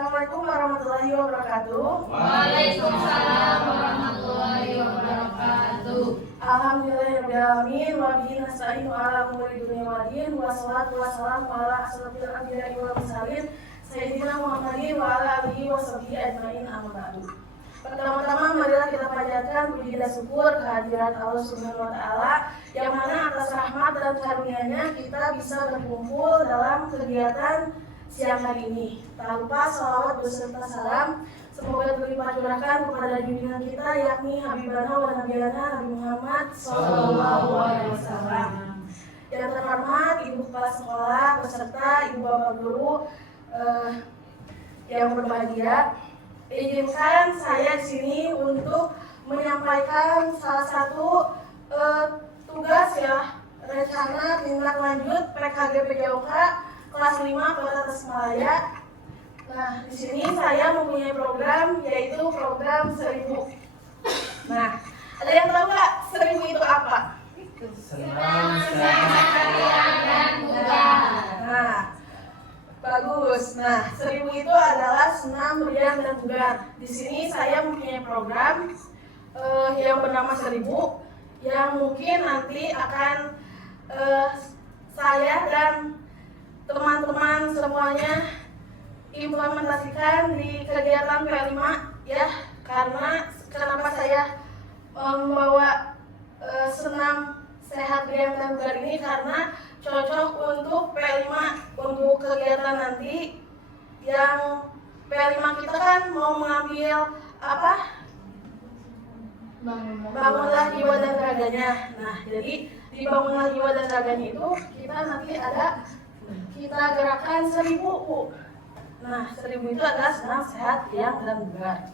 Assalamualaikum warahmatullahi wabarakatuh. Waalaikumsalam warahmatullahi wabarakatuh. Alhamdulillahirrahmanirrahim. Wa bihi nasta'inu ala umuri dunya waddin. Wassalatu wassalamu ala asyrofil anbiya'i wal mursalin sayyidina Muhammadin wa ala alihi wa sahbihi ajmain, amma ba'du. Pertama-tama marilah kita panjatkan puji dan syukur kehadirat Allah Subhanahu wa taala yang mana atas rahmat dan karunia-Nya kita bisa berkumpul dalam kegiatan siang hari ini. Tak lupa salawat beserta salam semoga berlimpah curahkan kepada junjungan kita yakni Habibana wa Nabiyana Nabi Muhammad sallallahu alaihi wasallam. Yang terhormat Ibu Kepala Sekolah beserta Ibu Bapak Guru yang berbahagia, izinkan saya di sini untuk menyampaikan salah satu tugas ya, rencana tindak lanjut PKG PJOK kelas 5 Kota Tasikmalaya. Nah, di sini saya mempunyai program yaitu program 1000. Nah, ada yang tahu nggak 1000 itu apa? Senang, sehat, riang, dan mudah. Nah, bagus. Nah, 1000 itu adalah senam, riang, dan bugar. Di sini saya mempunyai program yang bernama 1000 yang mungkin nanti akan saya dan teman-teman semuanya implementasikan di kegiatan P5 ya. Karena kenapa saya membawa senam, sehat, riang, dan bugar ini karena cocok untuk P5 untuk kegiatan nanti yang P5 kita kan mau mengambil apa? Bangunlah jiwa dan raganya. Nah, jadi di bangunlah jiwa dan raganya itu kita nanti ada kita gerakan 1000 Bu. Nah, 1000 itu adalah senam, sehat, riang, dan bugar.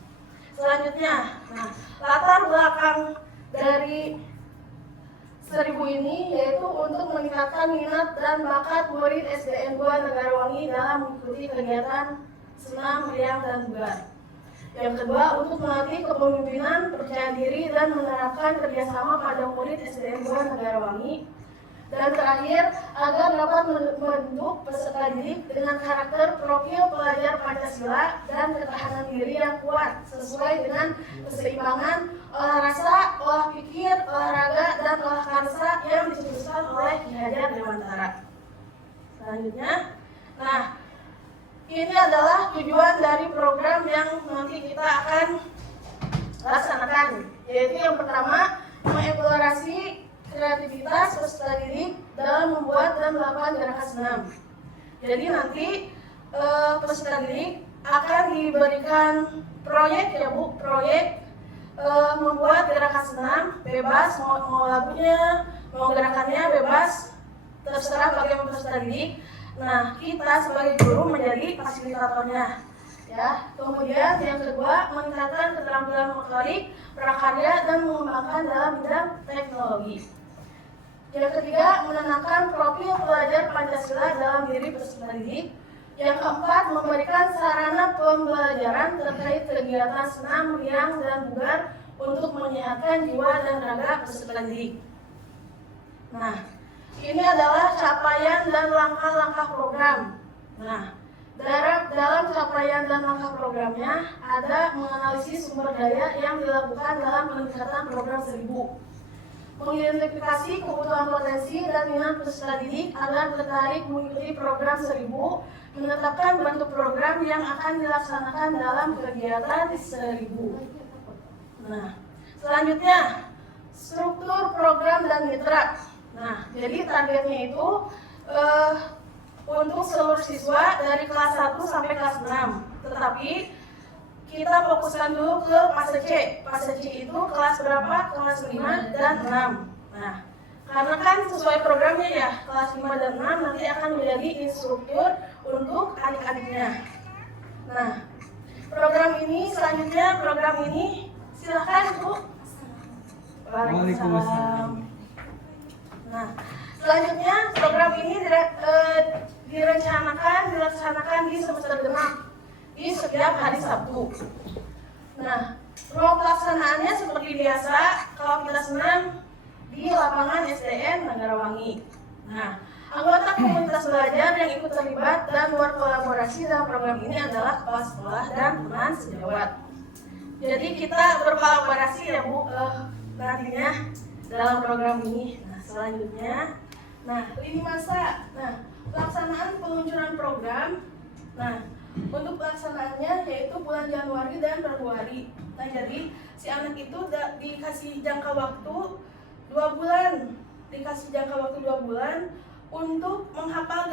Selanjutnya, nah, latar belakang dari 1000 ini yaitu untuk meningkatkan minat dan bakat murid SDN 2 Negarawangi dalam mengikuti kegiatan senam, riang, dan bugar. Yang kedua, untuk melatih kepemimpinan, percaya diri, dan menerapkan kerjasama pada murid SDN 2 Negarawangi. Dan terakhir, agar dapat membentuk peserta didik dengan karakter profil pelajar Pancasila dan ketahanan diri yang kuat sesuai dengan keseimbangan olah rasa, olah pikir, olahraga, dan olah karsa yang dicetuskan oleh Ki Hajar Dewantara. Selanjutnya, nah, ini adalah tujuan dari program yang nanti kita akan laksanakan, yaitu yang pertama, mengeksplorasi kreativitas peserta didik dalam membuat dan melakukan gerakan senam. Jadi nanti peserta didik akan diberikan proyek ya Bu, proyek membuat gerakan senam bebas, mau lagunya, mau gerakannya bebas, terserah bagaimana peserta didik. Nah, kita sebagai guru menjadi fasilitatornya. Ya, kemudian yang kedua, meningkatkan keterampilan motorik, prakarya, dan mengembangkan dalam bidang teknologi. Yang ketiga, menanamkan profil pelajar Pancasila dalam diri peserta didik. Yang keempat, memberikan sarana pembelajaran terkait kegiatan senam, riang, dan bugar untuk menyehatkan jiwa dan raga peserta didik. Nah, ini adalah capaian dan langkah-langkah program. Nah, dalam capaian dan langkah programnya ada menganalisis sumber daya yang dilakukan dalam peningkatan program 1000. Mengidentifikasi kebutuhan potensi dan minat peserta didik agar tertarik mengikuti program 1000, menetapkan bentuk program yang akan dilaksanakan dalam kegiatan 1000. Nah, selanjutnya struktur program dan mitra. Nah, jadi targetnya itu untuk seluruh siswa dari kelas 1 sampai kelas 6. Tetapi kita fokuskan dulu ke fase C. Fase C itu kelas berapa? Kelas 5 dan 6. Nah, karena kan sesuai programnya ya, kelas 5 dan 6 nanti akan menjadi instruktur untuk adik-adiknya. Nah, program ini selanjutnya, program ini silakan Bu. Waalaikumsalam. Nah, selanjutnya program ini dilaksanakan di semester genap di setiap hari Sabtu. Nah, ruang pelaksanaannya seperti biasa kalau kita senam di lapangan SDN Negarawangi. Nah, Anggota komunitas belajar yang ikut terlibat dan berkolaborasi dalam program ini adalah kepala sekolah dan teman sejawat. Jadi kita berkolaborasi ya Bu nantinya dalam program ini. Nah selanjutnya, lini masa. Pelaksanaan peluncuran program. Untuk pelaksanaannya yaitu bulan Januari dan Februari. Jadi si anak itu dikasih jangka waktu 2 bulan. Dikasih jangka waktu 2 bulan untuk menghafal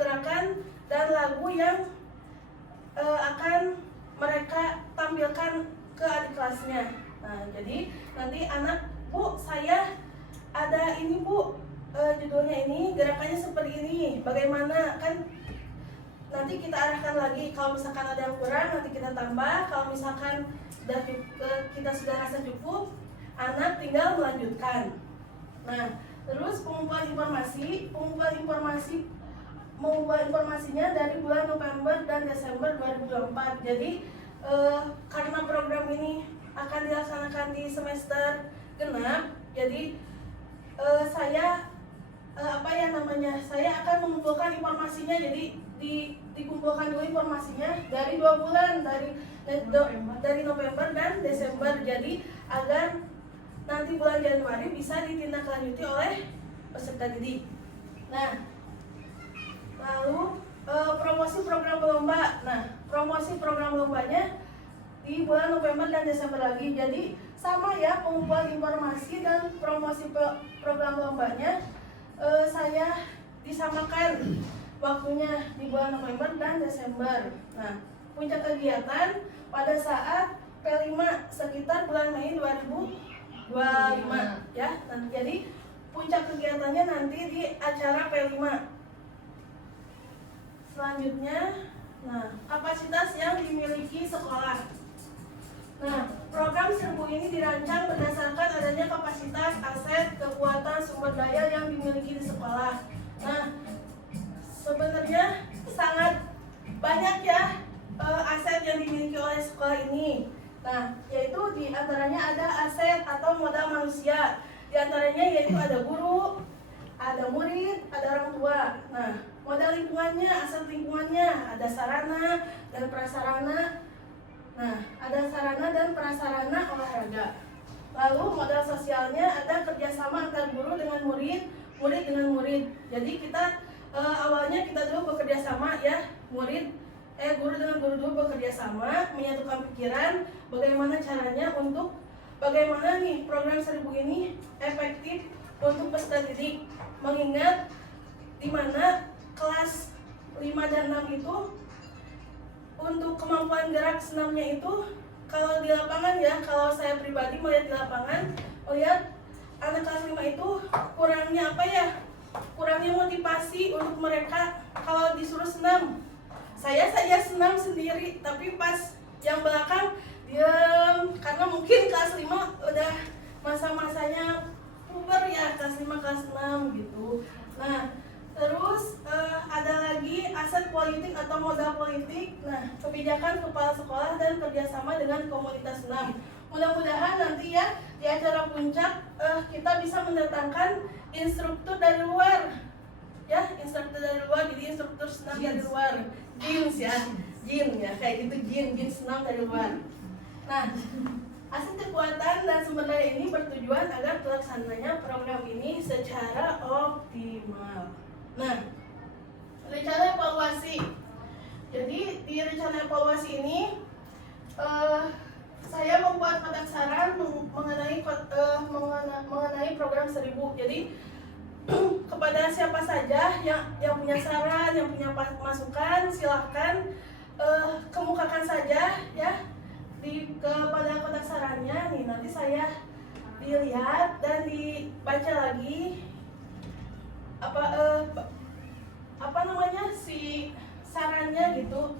gerakan dan lagu yang akan mereka tampilkan ke adik kelasnya. Jadi nanti anak, Bu, saya ada ini Bu, judulnya ini, gerakannya seperti ini. Bagaimana? Kan nanti kita arahkan lagi. Kalau misalkan ada yang kurang, nanti kita tambah. Kalau misalkan kita sudah rasa cukup, anak tinggal melanjutkan. Terus pengumpulan informasinya dari bulan November dan Desember 2024. Jadi karena program ini akan dilaksanakan di semester genap, jadi saya akan mengumpulkan informasinya. Jadi dikumpulkan dulu informasinya dari 2 bulan, dari November dan Desember. Jadi agar nanti bulan Januari bisa ditindaklanjuti oleh peserta didik. Lalu promosi program lomba. Promosi program lombanya di bulan November dan Desember lagi. Jadi sama ya, pengumpulan informasi dan promosi program lombanya saya disamakan waktunya di bulan November dan Desember. Puncak kegiatan pada saat P5 sekitar bulan Mei 2025 ya. Jadi puncak kegiatannya nanti di acara P5. Selanjutnya, kapasitas yang dimiliki sekolah. Program Serbu ini dirancang berdasarkan adanya kapasitas, aset, kekuatan, sumber daya yang dimiliki di sekolah. Sebenarnya sangat banyak ya aset yang dimiliki oleh sekolah ini. Yaitu di antaranya ada aset atau modal manusia. Di antaranya yaitu ada guru, ada murid, ada orang tua. Modal lingkungannya, aset lingkungannya, ada sarana dan prasarana. Ada sarana dan prasarana olahraga. Lalu modal sosialnya ada kerjasama antar guru dengan murid, murid dengan murid. Jadi kita awalnya kita dulu bekerja sama ya, guru dengan guru dulu bekerja sama, menyatukan pikiran bagaimana caranya untuk bagaimana nih program Serbu ini efektif untuk peserta didik. Mengingat di mana kelas 5 dan 6 itu untuk kemampuan gerak senamnya itu kalau di lapangan ya, kalau saya pribadi melihat di lapangan, melihat anak kelas 5 itu kurangnya kurangnya motivasi untuk mereka kalau disuruh senam. Saya saja senam sendiri, tapi pas yang belakang diam, karena mungkin kelas 5 udah masa-masanya puber ya, kelas 5, kelas 6 gitu. Terus ada lagi aset politik atau modal politik. Kebijakan kepala sekolah dan kerjasama dengan komunitas senam. Mudah-mudahan nanti ya di acara puncak kita bisa mendatangkan instruktur dari luar. Ya, instruktur dari luar, jadi instruktur senam dari luar. Jin ya, kayak gitu jin senam dari luar. Aset kekuatan dan sumber daya ini bertujuan agar pelaksananya program ini secara optimal. Rencana evaluasi. Jadi di rencana evaluasi ini saya membuat kotak saran mengenai program Serbu. Jadi kepada siapa saja yang punya saran, yang punya masukan, silahkan kemukakan saja ya kepada kotak sarannya. Nanti saya dilihat dan dibaca lagi si sarannya gitu.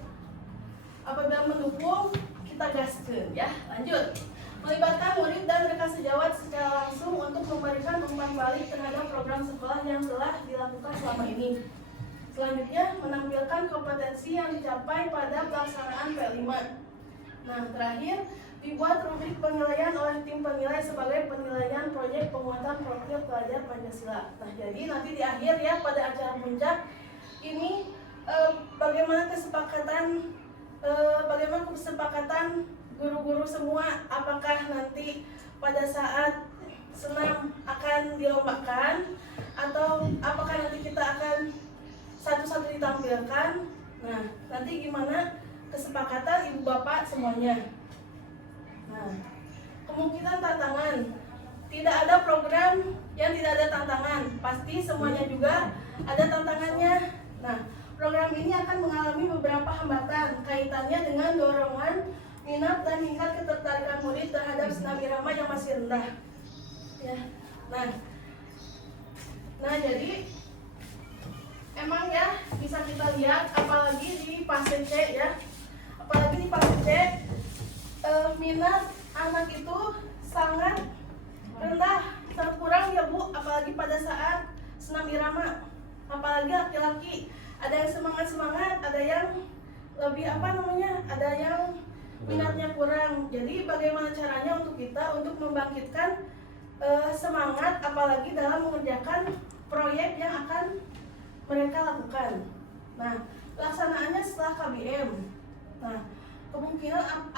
Apabila mendukung, kita gaskeun ya. Lanjut. Melibatkan murid dan rekan sejawat secara langsung untuk memberikan umpan balik terhadap program sekolah yang telah dilakukan selama ini. Selanjutnya, menampilkan kompetensi yang dicapai pada pelaksanaan P5. Terakhir, Dibuat rubrik penilaian oleh tim penilai sebagai penilaian proyek penguatan profil pelajar Pancasila. Nah, jadi nanti di akhir ya pada acara puncak ini bagaimana kesepakatan guru-guru semua, apakah nanti pada saat senam akan dilombakan atau apakah nanti kita akan satu-satu ditampilkan. Nah, nanti gimana kesepakatan ibu bapak semuanya. Nah, kemungkinan tantangan, tidak ada program yang tidak ada tantangan, pasti semuanya juga ada tantangannya. Nah, program ini akan mengalami beberapa hambatan kaitannya dengan dorongan minat dan tingkat ketertarikan murid terhadap senam irama yang masih rendah. Ya, nah jadi emang ya bisa kita lihat, apalagi di fase C ya, minat anak itu sangat rendah, sangat kurang ya Bu, apalagi pada saat senam irama. Apalagi laki-laki, ada yang semangat, ada yang lebih ada yang minatnya kurang. Jadi bagaimana caranya untuk kita untuk membangkitkan semangat, apalagi dalam mengerjakan proyek yang akan mereka lakukan. Nah, pelaksanaannya setelah KBM. Nah, kemungkinan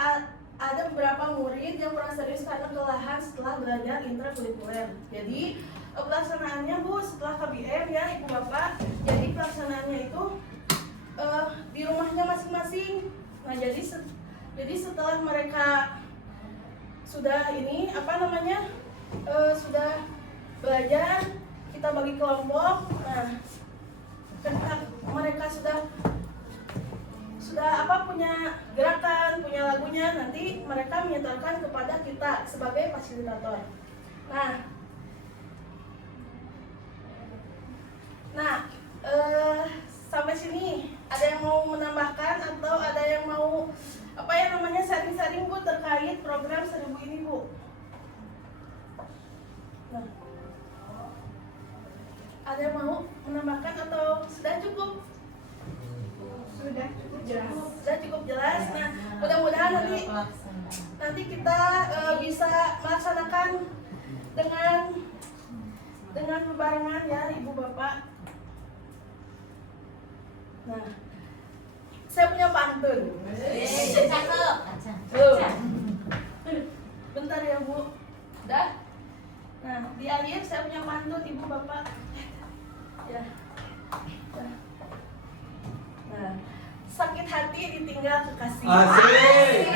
ada beberapa murid yang kurang serius karena kelelahan setelah belajar intrakurikuler. Jadi pelaksanaannya Bu setelah KBM ya Ibu Bapak. Jadi pelaksanaannya itu di rumahnya masing-masing. Nah, jadi setelah mereka sudah sudah belajar, kita bagi kelompok. Nah, ketika mereka sudah punya gerakan, punya lagunya, nanti mereka menyetorkan kepada kita sebagai fasilitator. Nah, sampai sini ada yang mau menambahkan atau ada yang mau sharing-sharing Bu terkait program 1000 ini Bu? Nah, ada yang mau menambahkan atau sudah cukup? Sudah cukup jelas. Nah, mudah-mudahan nanti kita bisa melaksanakan dengan berbarengan ya Ibu Bapak. Nah, saya punya pantun. Bentar ya Bu. Udah? Nah, di akhir saya punya pantun Ibu Bapak. Ya. Nah, sakit hati ditinggal kekasih. Asik.